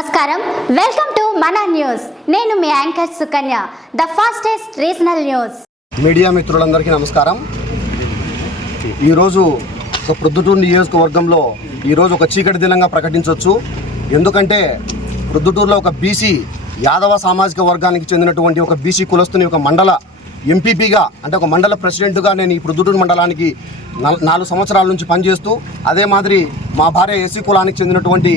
నమస్కారం. Welcome to మన news నేను మీ anchor Sukanya the fastest regional news media మిత్రులందరికీ నమస్కారం. ఈరోజు ప్రొద్దుటూరు నియోజకవర్గంలో ఈరోజు ఒక చీకటి దినంగా ప్రకటించవచ్చు. ఎందుకంటే ప్రొద్దుటూరులో ఒక బీసీ యాదవ సామాజిక వర్గానికి చెందినటువంటి ఒక బీసీ కులస్తుని ఒక మండల ఎంపీపీగా అంటే ఒక మండల ప్రెసిడెంట్గా నేను ఈ ప్రొద్దుటూరు మండలానికి నల్- నాలుగు సంవత్సరాల నుంచి పనిచేస్తూ అదే మాదిరి మా భార్య ఎస్సీ కులానికి చెందినటువంటి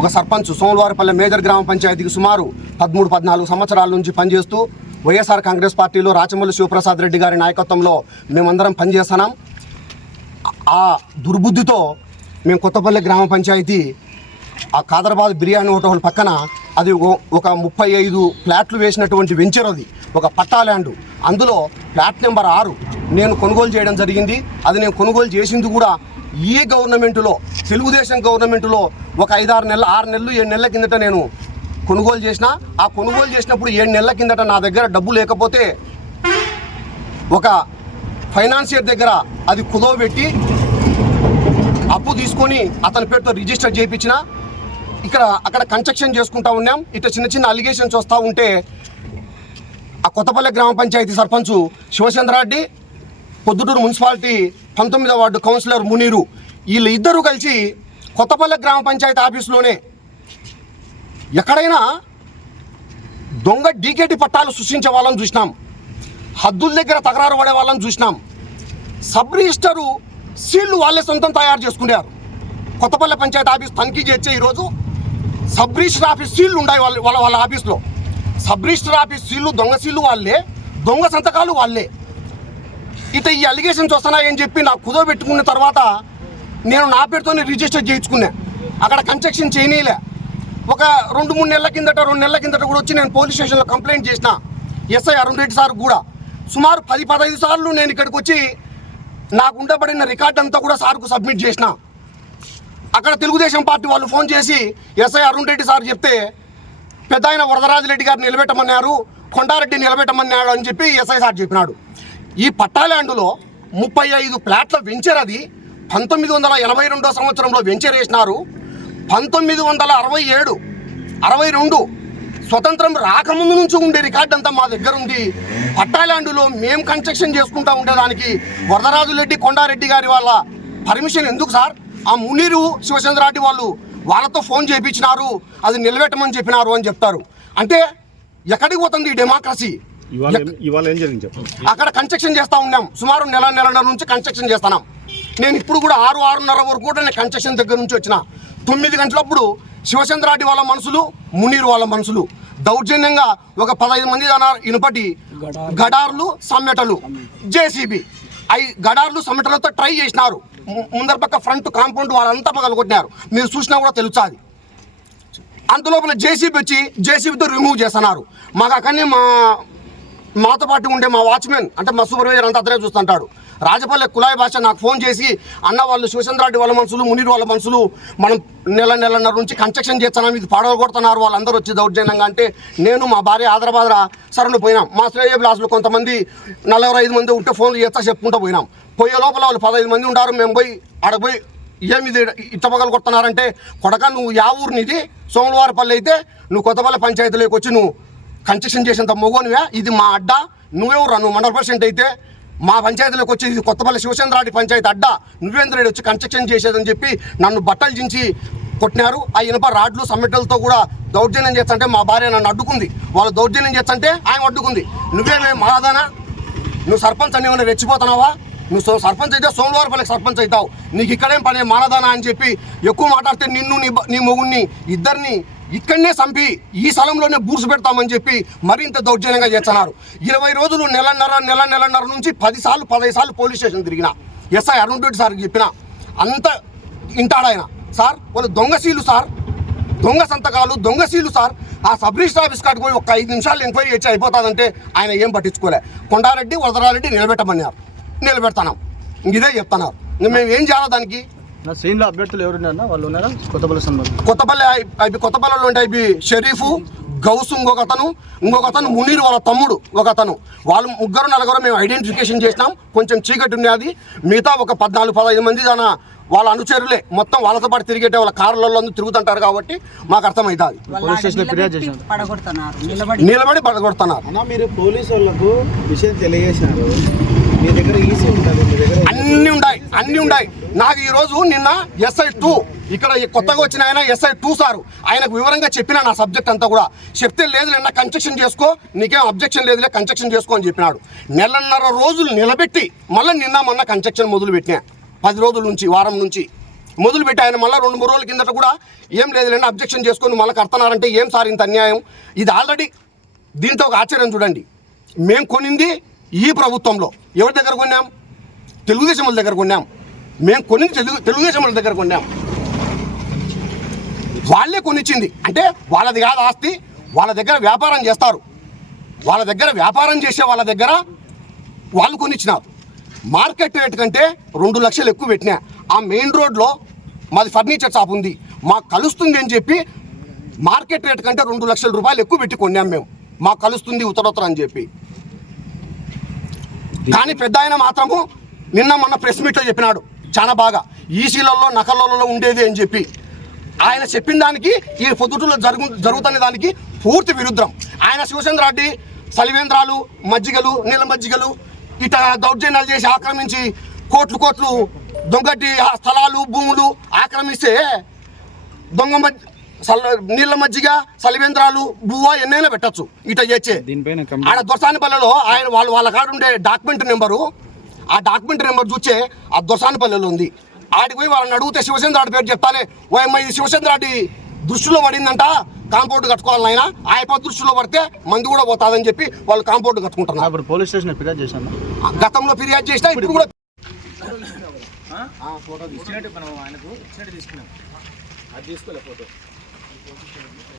ఒక సర్పంచ్ సోమవారపల్లె మేజర్ గ్రామ పంచాయతీకి సుమారు పదమూడు పద్నాలుగు సంవత్సరాల నుంచి పనిచేస్తూ వైఎస్ఆర్ కాంగ్రెస్ పార్టీలో రాచమల్లి శివప్రసాద్ రెడ్డి గారి నాయకత్వంలో మేమందరం పనిచేస్తున్నాం. ఆ దుర్బుద్ధితో మేము కొత్తపల్లి గ్రామ పంచాయతీ ఆ కాదరాబాద్ బిర్యానీ హోటల్ పక్కన అది ఒక ముప్పై ఐదు ఫ్లాట్లు వేసినటువంటి వెంచర్ అది ఒక పట్టా ల్యాండ్. అందులో ఫ్లాట్ నెంబర్ ఆరు నేను కొనుగోలు చేయడం జరిగింది. అది నేను కొనుగోలు చేసింది కూడా ఈ గవర్నమెంటులో తెలుగుదేశం గవర్నమెంటులో ఒక ఐదారు నెలలు ఆరు నెలలు ఏడు నెలల కిందట నేను కొనుగోలు చేసిన ఆ కొనుగోలు చేసినప్పుడు ఏడు నెలల కిందట నా దగ్గర డబ్బు లేకపోతే ఒక ఫైనాన్షియర్ దగ్గర అది కుదవబెట్టి అప్పు తీసుకొని అతని పేరుతో రిజిస్టర్ చేయించిన. ఇక్కడ అక్కడ కన్స్ట్రక్షన్ చేసుకుంటా ఉన్నాం. ఇట్లా చిన్న చిన్న అలిగేషన్స్ వస్తూ ఉంటే ఆ కొత్తపల్లి గ్రామ పంచాయతీ సర్పంచ్ శివచంద్రారెడ్డి పొద్దుటూరు మున్సిపాలిటీ పంతొమ్మిదవ వార్డు కౌన్సిలర్ మునీరు. వీళ్ళు ఇద్దరు కలిసి కొత్తపల్లె గ్రామ పంచాయతీ ఆఫీసులోనే ఎక్కడైనా దొంగ డీకేటి పట్టాలు సృష్టించే వాళ్ళని చూసినాం. హద్దుల దగ్గర తకరారు పడే వాళ్ళని చూసినాం. సబ్ రిజిస్టరు సీళ్ళు వాళ్ళే సొంతం తయారు చేసుకున్నారు. కొత్తపల్లె పంచాయతీ ఆఫీస్ తనిఖీ చేస్తే ఈరోజు సబ్ రిజిస్టర్ ఆఫీస్ సీళ్ళు ఉన్నాయి వాళ్ళ వాళ్ళ వాళ్ళ ఆఫీస్లో. సబ్ రిజిస్టర్ ఆఫీస్ సీళ్ళు దొంగ సీళ్ళు వాళ్ళే దొంగ సంతకాలు వాళ్ళే. ఇత ఈ అలిగేషన్స్ వస్తున్నాయని చెప్పి నాకు కుదవబెట్టుకున్న తర్వాత నేను నా పేరుతోనే రిజిస్టర్ చేయించుకున్నా. అక్కడ కన్స్ట్రక్షన్ చేయనీలే. ఒక రెండు మూడు నెలల కిందట రెండు నెలల కిందట కూడా వచ్చి నేను పోలీస్ స్టేషన్లో కంప్లైంట్ చేసిన ఎస్ఐ అరుణ్ రెడ్డి సార్ కూడా. సుమారు పది పదహైదు సార్లు నేను ఇక్కడికి వచ్చి నాకు ఉండబడిన రికార్డ్ అంతా కూడా సార్కు సబ్మిట్ చేసిన. అక్కడ తెలుగుదేశం పార్టీ వాళ్ళు ఫోన్ చేసి ఎస్ఐ అరుణ్ రెడ్డి సార్ చెప్తే పెద్ద ఆయన వరదరాజు రెడ్డి గారు నిలబెట్టమన్నారు కొండారెడ్డి నిలబెట్టమన్నాడు అని చెప్పి ఎస్ఐ సార్ చెప్పినాడు. ఈ పట్టాల్యాండులో ముప్పై ఐదు ప్లాట్ల వెంచర్ అది పంతొమ్మిది వందల ఎనభై రెండో సంవత్సరంలో వెంచర్ వేసినారు. పంతొమ్మిది వందల అరవై ఏడు అరవై రెండు స్వతంత్రం రాకముందు నుంచి ఉండే రికార్డ్ అంతా మా దగ్గర ఉంది. పట్టాల్యాండులో మేము కన్స్ట్రక్షన్ చేసుకుంటా ఉండేదానికి వరదరాజు రెడ్డి కొండారెడ్డి గారి వాళ్ళ పర్మిషన్ ఎందుకు సార్? ఆ మునీరు శివచంద్రారెడ్డి వాళ్ళు వాళ్ళతో ఫోన్ చేయించినారు అది నిలబెట్టమని చెప్పినారు అని చెప్తారు. అంటే ఎక్కడికి పోతుంది ఈ డెమోక్రసీ? ఇవాళ ఏం- జరిగింది అక్కడ కన్స్ట్రక్షన్ చేస్తా ఉన్నాం. సుమారు నెల నెలన్నర నుంచి కన్స్ట్రక్షన్ చేస్తున్నాం. నేను ఇప్పుడు కూడా ఆరు ఆరున్నర వరకు కూడా నేను కన్స్ట్రక్షన్ దగ్గర నుంచి వచ్చిన. తొమ్మిది గంటలప్పుడు శివచంద్రారెడ్డి వాళ్ళ మనుషులు మునీరు వాళ్ళ మనుషులు దౌర్జన్యంగా ఒక పదహైదు మంది ఇనుపటి గడార్లు సమ్మెటలు జేసీబీ. అవి గడార్లు సమ్మెటలతో ట్రై చేసినారు. ముందర పక్క ఫ్రంట్ కాంపౌండ్ వాళ్ళంతా పగలగొట్టినారు మీరు చూసినా కూడా తెలుస్తుంది. అంతలోపల జేసీబీ వచ్చి జేసీబీతో రిమూవ్ చేస్తున్నారు. మాకు అక్కడనే మా మాతో పాటు ఉండే మా వాచ్మెన్ అంటే మా సూపర్వైజర్ అంతా అతనే చూస్తుంటాడు. రాజపల్లె కులాయి భాష నాకు ఫోన్ చేసి అన్న వాళ్ళు శివచంద్రారెడ్డి వాళ్ళ మనుషులు మునీర్ వాళ్ళ మనుషులు మనం నెల నెలన్నర నుంచి కన్స్ట్రక్షన్ చేస్తున్నాం ఇది పడగొడుతున్నారు వాళ్ళందరూ వచ్చి దౌర్జన్యంగా అంటే నేను మా భార్య ఆదరబాదర సరను పోయినాం. మా శ్రేయ బ్లాస్లో కొంతమంది నలభై ఐదు మంది ఉంటే ఫోన్లు చేస్తా చెప్పుకుంటూ పోయినాం. పోయే లోపల వాళ్ళు పదహైదు మంది ఉంటారు మేము పోయి ఆడపోయి ఏమి ఇది ఇట్ట పగలు కొడుతున్నారంటే కొడక నువ్వు యా ఊరినిది సోమవారపల్లి అయితే నువ్వు కొత్తపల్లి పంచాయతీలోకి వచ్చి నువ్వు కన్స్ట్రక్షన్ చేసేంత మొగోనివే ఇది మా అడ్డ నువ్వెవరు నువ్వు హండ్రెడ్ పర్సెంట్ అయితే మా పంచాయతీలోకి వచ్చి ఇది కొత్తపల్లి శివచంద్రారెడ్డి పంచాయతీ అడ్డా నువ్వేంద్ర రెడ్డి వచ్చి కన్స్ట్రక్షన్ చేసేదని చెప్పి నన్ను బట్టలు చించి కొట్టినారు. ఆ ఇనుప రాడ్లు సమ్మెటలతో కూడా దౌర్జన్యం చేస్తుంటే మా భార్య నన్ను అడ్డుకుంది. వాళ్ళు దౌర్జన్యం చేస్తుంటే ఆయన అడ్డుకుంది. నువ్వేమే మాదానా నువ్వు సర్పంచ్ అని ఏమైనా రెచ్చిపోతున్నావా? నువ్వు సో- సర్పంచ్ అయితే సోమవారపల్లికి సర్పంచ్ అవుతావు. నీకు ఇక్కడేం పనే? మానదానా అని చెప్పి ఎక్కువ మాట్లాడితే నిన్ను నీ నీ మొగుణ్ణి ఇద్దరిని ఇక్కడనే చంపి ఈ స్థలంలోనే బూర్సు పెడతామని చెప్పి మరింత దౌర్జన్యంగా చేస్తున్నారు. ఇరవై రోజులు నెలన్నర నెల నెలన్నర నుంచి పదిసార్లు పదహైదు సార్లు పోలీస్ స్టేషన్ తిరిగిన. ఎస్ఐ అరుణ్ రెడ్డి సార్కి చెప్పిన. అంత ఇంటాడాయన. సార్ వాళ్ళు దొంగశీలు సార్. దొంగ సంతకాలు దొంగశీలు సార్. ఆ సబ్ రిజిస్టర్ ఆఫీస్ కాడికి పోయి ఒక ఐదు నిమిషాలు ఎంక్వైరీ చేసి అయిపోతుందంటే ఆయన ఏం పట్టించుకోలే. కొండారెడ్డి వరదరారెడ్డి నిలబెట్టమన్నారు. నిలబెడతాను. ఇదే చెప్తున్నారు. మేము ఏం చేయాలి దానికి? నా సీన్లో అభ్యర్థులు ఎవరున్నారన్నా వాళ్ళు ఉన్నారా? కొత్తపల్లి సంబంధం. కొత్తపల్లి ఐబి కొత్తపల్లిలో ఉంటే ఐబి షరీఫు గౌస్ ఇంకొక అతను ఇంకొక అతను మునీర్ వాళ్ళ తమ్ముడు ఒక అతను వాళ్ళు ముగ్గురు నలుగురు మేము ఐడెంటిఫికేషన్ చేసినాం. కొంచెం చీకటి ఉన్నది మిగతా ఒక పద్నాలుగు పదహైదు మంది దాని వాళ్ళ అనుచరులే. మొత్తం వాళ్ళతో పాటు తిరిగేటే వాళ్ళ కార్లలో తిరుగుతుంటారు కాబట్టి మాకు అర్థమవుతుంది పోలీస్ స్టేషన్ ఫిర్యాదు చేసినాం పడగొడుతున్నారు. నిలబడి నిలబడి పడగొడుతున్నారు. అన్న మీరు పోలీసు వాళ్ళకు విషయం తెలియజేసినారు. అన్ని ఉన్నాయి అన్ని ఉన్నాయి నాకు ఈరోజు నిన్న ఎస్ఐ టూ ఇక్కడ కొత్తగా వచ్చిన ఆయన ఎస్ఐ టూ సారు. ఆయనకు వివరంగా చెప్పిన నా సబ్జెక్ట్ అంతా కూడా. చెప్తే లేదు నిన్న కన్స్ట్రక్షన్ చేసుకో నీకేం అబ్జెక్షన్ లేదులే కన్స్ట్రక్షన్ చేసుకో అని చెప్పినాడు. నెలన్నర రోజులు నిలబెట్టి మళ్ళీ నిన్న మొన్న కన్స్ట్రక్షన్ మొదలు పెట్టినా పది రోజుల నుంచి వారం నుంచి. మొదలు పెట్టి ఆయన మళ్ళీ రెండు మూడు రోజుల కిందట కూడా ఏం లేదులేండి అబ్జెక్షన్ చేసుకొని మళ్ళీ కడతన్నారంటే ఏం సార్ ఇంత అన్యాయం? ఇది ఆల్రెడీ దీంతో ఒక ఆశ్చర్యం చూడండి. మేము కొనింది ఈ ప్రభుత్వంలో ఎవరి దగ్గర కొన్నాం? తెలుగుదేశం వాళ్ళ దగ్గర కొన్నాం. మేము కొన్ని తెలుగు తెలుగుదేశం వాళ్ళ దగ్గర కొన్నాం. వాళ్ళే కొనిచ్చింది. అంటే వాళ్ళది కాదు ఆస్తి. వాళ్ళ దగ్గర వ్యాపారం చేస్తారు. వాళ్ళ దగ్గర వ్యాపారం చేసే వాళ్ళ దగ్గర వాళ్ళు కొనిచ్చినారు. మార్కెట్ రేట్ కంటే రెండు లక్షలు ఎక్కువ పెట్టినా. ఆ మెయిన్ రోడ్లో మాది ఫర్నిచర్ షాప్ ఉంది. మాకు కలుస్తుంది అని చెప్పి మార్కెట్ రేట్ కంటే రెండు లక్షల రూపాయలు ఎక్కువ పెట్టి కొన్నాం మేము. మాకు కలుస్తుంది ఉత్తరోత్తర అని చెప్పి. కానీ పెద్ద ఆయన మాత్రము నిన్న మొన్న ప్రెస్ మీట్లో చెప్పినాడు చాలా బాగా. ఈసీలలో నకలలో ఉండేది అని చెప్పి. ఆయన చెప్పిన దానికి ఈ పొద్దుటలో జరుగు జరుగుతున్న దానికి పూర్తి విరుద్ధం. ఆయన శివచంద్ర రెడ్డి సలివేంద్రాలు మజ్జిగలు నీళ్ళ మజ్జిగలు ఇట దౌర్జన్యాలు చేసి ఆక్రమించి కోట్లు కోట్లు దొంగటి ఆ స్థలాలు భూములు ఆక్రమిస్తే దొంగ నీళ్ళ మజ్జిగ సలివేంద్రాలు బువ్వ ఎన్నైనా పెట్టచ్చు. ఇట చేచ్చే దీనిపైన ఆడ దొరసానిపల్లెలో ఆయన వాళ్ళు వాళ్ళ కాడ ఉండే డాక్యుమెంట్ నెంబరు ఆ డాక్యుమెంట్ నెంబర్ చూస్తే ఆ దొరసానిపల్లెలో ఉంది. ఆడికి పోయి వాళ్ళని అడిగితే శివచంద్రాడి పేరు చెప్తానే ఓ అమ్మ ఇది శివచంద్రాడి దృష్టిలో పడిందంట కాంపౌండ్ కట్టుకోవాలి ఆయన ఆయప దృష్టిలో పడితే మంది కూడా పోతాదని చెప్పి వాళ్ళు కాంపౌండ్ కట్టుకుంటున్నారు. ఇప్పుడు పోలీస్ స్టేషన్ ఫిర్యాదు చేశాను. గతంలో ఫిర్యాదు చేసినా ఇప్పుడు కూడా ఇచ్చినట్టు మనం ఆయనకు ఇచ్చినట్టు తీసుకున్నాం. అది తీసుకోలే ఫోటో.